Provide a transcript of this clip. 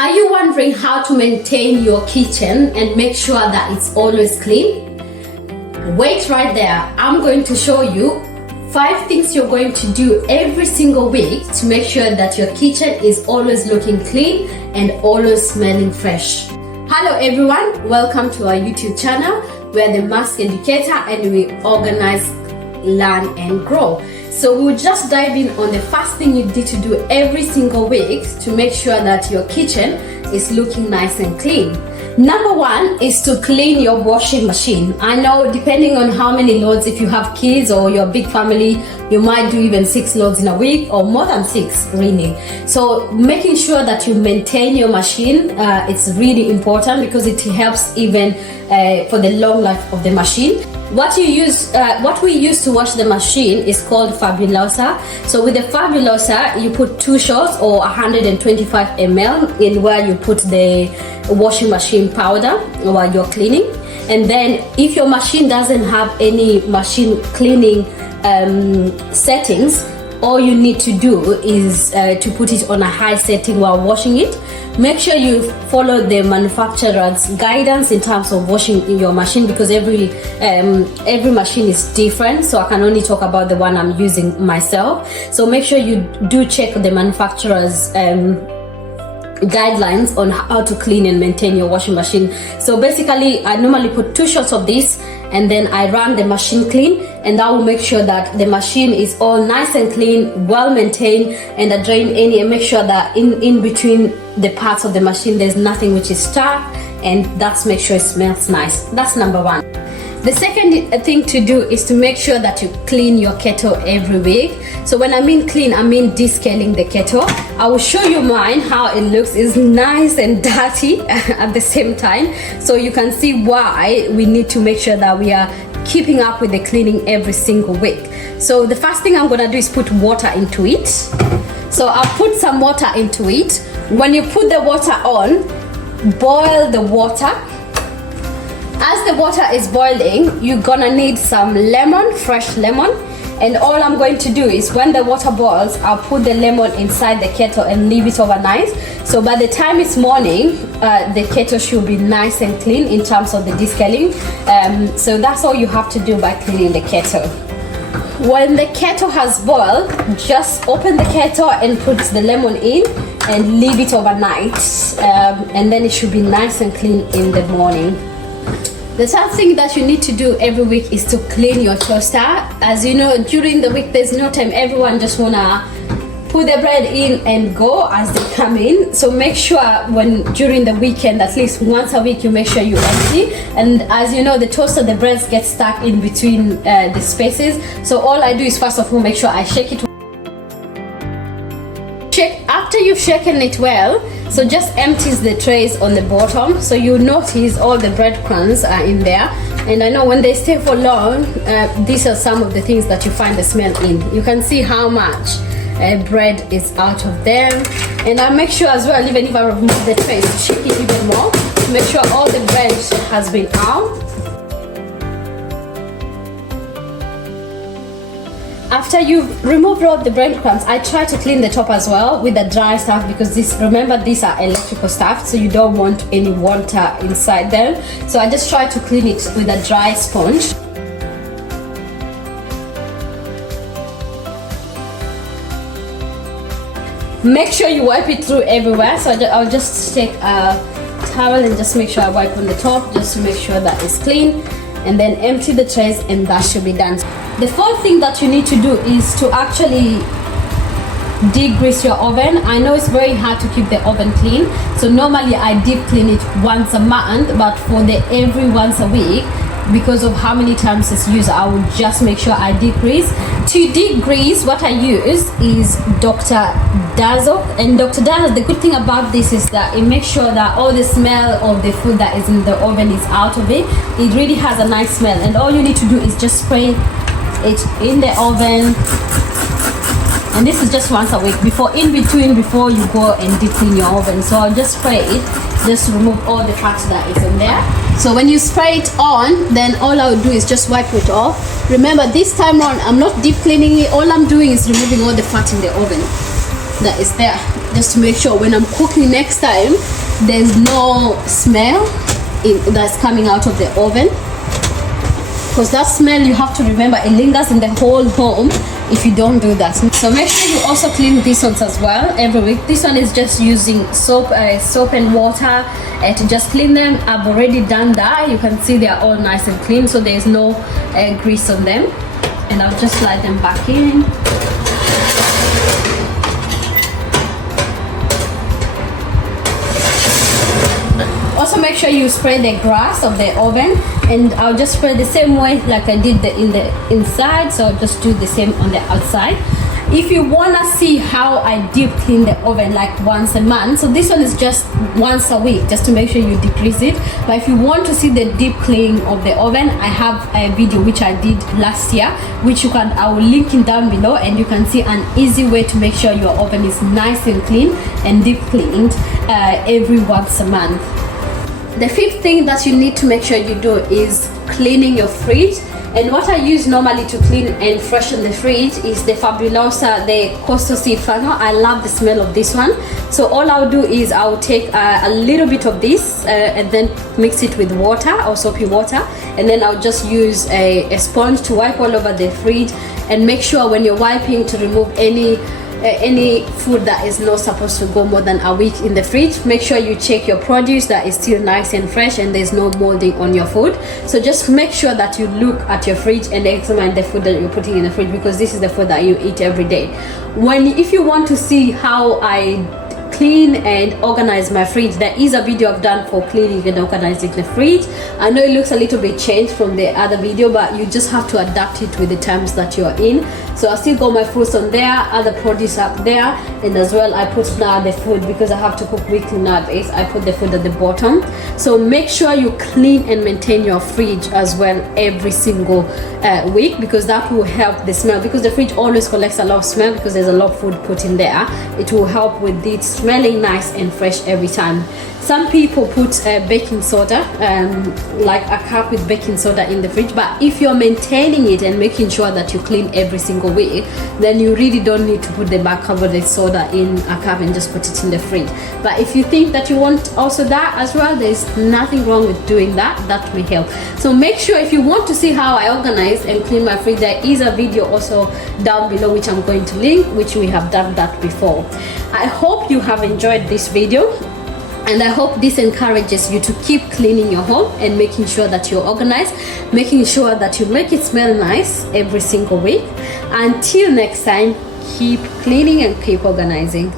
Are you wondering how to maintain your kitchen and make sure that it's always clean? Wait right there. I'm going to show you 5 things you're going to do every single week to make sure that your kitchen is always looking clean and always smelling fresh. Hello everyone, welcome to our YouTube channel. We're the Mask Educator and we organize, learn and grow. So we'll just dive in on the first thing you need to do every single week to make sure that your kitchen is looking nice and clean. Number 1 is to clean your washing machine. I know depending on how many loads, if you have kids or you're a big family, you might do even 6 loads in a week or more than 6 really. So making sure that you maintain your machine, it's really important because it helps even for the long life of the machine. What we use to wash the machine is called fabulosa. So with the fabulosa, you put 2 shots or 125 ml in where you put the washing machine powder while you're cleaning. And then if your machine doesn't have any machine cleaning settings, all you need to do is to put it on a high setting while washing it. Make sure you follow the manufacturer's guidance in terms of washing your machine because every machine is different, so I can only talk about the one I'm using myself. So make sure you do check the manufacturer's guidelines on how to clean and maintain your washing machine. So basically I normally put 2 shots of this and then I run the machine clean, and that will make sure that the machine is all nice and clean, well maintained, and I drain any and make sure that in between the parts of the machine there's nothing which is stuck, and that's make sure it smells nice. That's number 1. The second thing to do is to make sure that you clean your kettle every week. So when I mean clean, I mean descaling the kettle. I will show you mine, how it looks. It's nice and dirty at the same time. So you can see why we need to make sure that we are keeping up with the cleaning every single week. So the first thing I'm gonna do is put water into it. So I'll put some water into it. When you put the water on, boil the water. As the water is boiling, you're gonna need some lemon, fresh lemon, and all I'm going to do is when the water boils, I'll put the lemon inside the kettle and leave it overnight. So by the time it's morning, the kettle should be nice and clean in terms of the descaling. So that's all you have to do by cleaning the kettle. When the kettle has boiled, just open the kettle and put the lemon in and leave it overnight, and then it should be nice and clean in the morning. The third thing that you need to do every week is to clean your toaster. As you know, during the week there's no time, everyone just wanna put the bread in and go as they come in. So make sure during the weekend, at least once a week, you make sure you empty. And as you know, the toaster, the breads get stuck in between the spaces. So all I do is first of all make sure I shake it. After you've shaken it well, so just empties the trays on the bottom, so you notice all the breadcrumbs are in there. And I know when they stay for long, these are some of the things that you find the smell in. You can see how much bread is out of there. And I make sure as well, even if I remove the trays, to shake it even more, to make sure all the bread has been out. After you've removed all the breadcrumbs, I try to clean the top as well with the dry stuff because remember these are electrical stuff, so you don't want any water inside them. So I just try to clean it with a dry sponge. Make sure you wipe it through everywhere. So I'll just take a towel and just make sure I wipe on the top just to make sure that it's clean, and then empty the trays, and that should be done. The fourth thing that you need to do is to actually degrease your oven. I know it's very hard to keep the oven clean, so normally I deep clean it once a month, but for the every once a week, because of how many times it's used, I will just make sure I degrease. To degrease, what I use is Dr. Dazzle. And Dr. Dazzle, the good thing about this is that it makes sure that all the smell of the food that is in the oven is out of it. It really has a nice smell, and all you need to do is just spray it in the oven, and this is just once a week before you go and deep clean your oven. So I'll just spray it just to remove all the fat that is in there. So when you spray it on, then all I'll do is just wipe it off. Remember, this time on I'm not deep cleaning it, all I'm doing is removing all the fat in the oven that is there. just to make sure when I'm cooking next time there's no smell that's coming out of the oven, because that smell, you have to remember, it lingers in the whole home if you don't do that. So make sure you also clean these ones as well every week. This one is just using soap and water to just clean them. I've already done that. You can see they are all nice and clean, so there's no grease on them, and I'll just slide them back in. Also make sure you spray the grass of the oven, and I'll just spray the same way like I did in the inside, so I'll just do the same on the outside. If you want to see how I deep clean the oven like once a month, so this one is just once a week, just to make sure you decrease it. But if you want to see the deep cleaning of the oven, I have a video which I did last year, which I will link it down below, and you can see an easy way to make sure your oven is nice and clean and deep cleaned every once a month. The fifth thing that you need to make sure you do is cleaning your fridge. And what I use normally to clean and freshen the fridge is the Fabulosa, the Costo Cifano. I love the smell of this one. So all I'll do is I'll take a little bit of this and then mix it with water or soapy water, and then I'll just use a sponge to wipe all over the fridge, and make sure when you're wiping to remove any food that is not supposed to go more than a week in the fridge. Make sure you check your produce that is still nice and fresh and there's no molding on your food. So just make sure that you look at your fridge and examine the food that you're putting in the fridge, because this is the food that you eat every day. If you want to see how I clean and organize my fridge, there is a video I've done for cleaning and organizing the fridge. I know it looks a little bit changed from the other video, but you just have to adapt it with the times that you're in. So I still got my fruits on there, other produce up there, and as well I put now the food, because I have to cook weekly nowadays. I put the food at the bottom. So make sure you clean and maintain your fridge as well every single week, because that will help the smell, because the fridge always collects a lot of smell because there's a lot of food put in there. It will help with it smelling nice and fresh every time. Some people put baking soda, like a cup with baking soda in the fridge, but if you're maintaining it and making sure that you clean every single week, then you really don't need to put the bicarbonate soda in a cup and just put it in the fridge. But if you think that you want also that as well, there's nothing wrong with doing that. That may help. So make sure, if you want to see how I organize and clean my fridge, there is a video also down below which I'm going to link, which we have done that before. I hope you have enjoyed this video, and I hope this encourages you to keep cleaning your home and making sure that you're organized, making sure that you make it smell nice every single week. Until next time, keep cleaning and keep organizing.